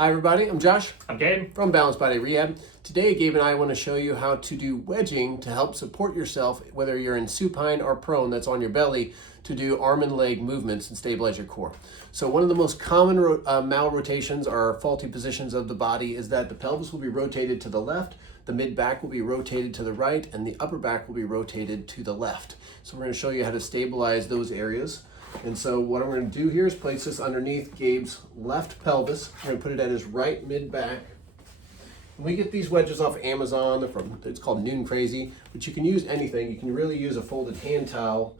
Hi everybody, I'm Josh. I'm Gabe. From Balanced Body Rehab. Today Gabe and I want to show you how to do wedging to help support yourself, whether you're in supine or prone, that's on your belly, to do arm and leg movements and stabilize your core. So one of the most common malrotations or faulty positions of the body is that the pelvis will be rotated to the left, the mid-back will be rotated to the right, and the upper back will be rotated to the left. So we're going to show you how to stabilize those areas. And so what I'm going to do here is place this underneath Gabe's left pelvis. We're going to put it at his right mid-back. We get these wedges off Amazon. They're from, it's called Noon Crazy, but you can use anything. You can really use a folded hand towel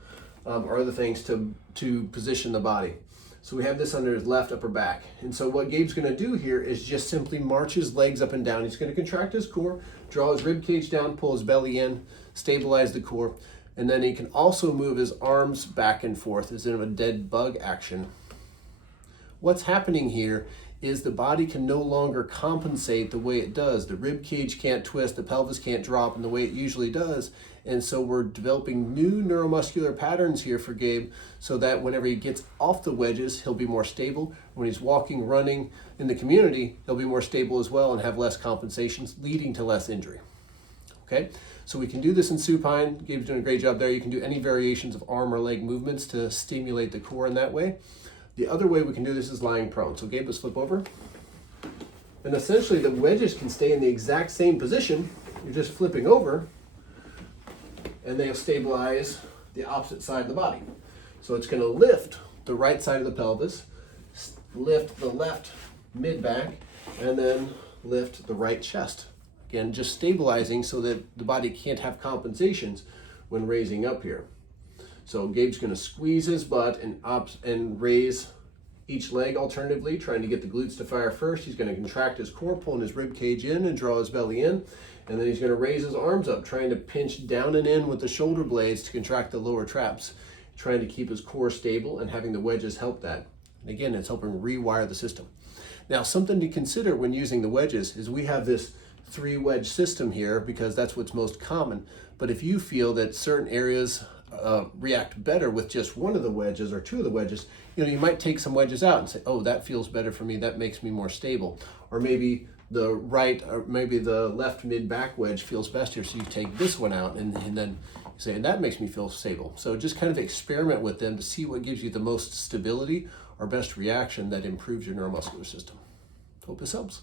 or other things to position the body. So we have this under his left upper back. And so what Gabe's going to do here is just simply march his legs up and down. He's going to contract his core, draw his rib cage down, pull his belly in, stabilize the core. And then he can also move his arms back and forth as in a dead bug action. What's happening here is the body can no longer compensate the way it does. The rib cage can't twist, the pelvis can't drop in the way it usually does. And so we're developing new neuromuscular patterns here for Gabe so that whenever he gets off the wedges, he'll be more stable. When he's walking, running in the community, he'll be more stable as well and have less compensations, leading to less injury. Okay, so we can do this in supine. Gabe's doing a great job there. You can do any variations of arm or leg movements to stimulate the core in that way. The other way we can do this is lying prone. So Gabe, let's flip over. And essentially the wedges can stay in the exact same position. You're just flipping over and they'll stabilize the opposite side of the body. So it's going to lift the right side of the pelvis, lift the left mid-back, and then lift the right chest. Again, just stabilizing so that the body can't have compensations when raising up here. So Gabe's going to squeeze his butt and raise each leg alternatively, trying to get the glutes to fire first. He's going to contract his core, pulling his rib cage in and draw his belly in. And then he's going to raise his arms up, trying to pinch down and in with the shoulder blades to contract the lower traps, trying to keep his core stable and having the wedges help that. And again, it's helping rewire the system. Now, something to consider when using the wedges is we have this 3-wedge system here because that's what's most common. But if you feel that certain areas react better with just one of the wedges or 2 of the wedges, you might take some wedges out and say, oh, that feels better for me, that makes me more stable. Or maybe the right or maybe the left mid-back wedge feels best here, so you take this one out and then you say, that makes me feel stable. So just kind of experiment with them to see what gives you the most stability or best reaction that improves your neuromuscular system. Hope this helps.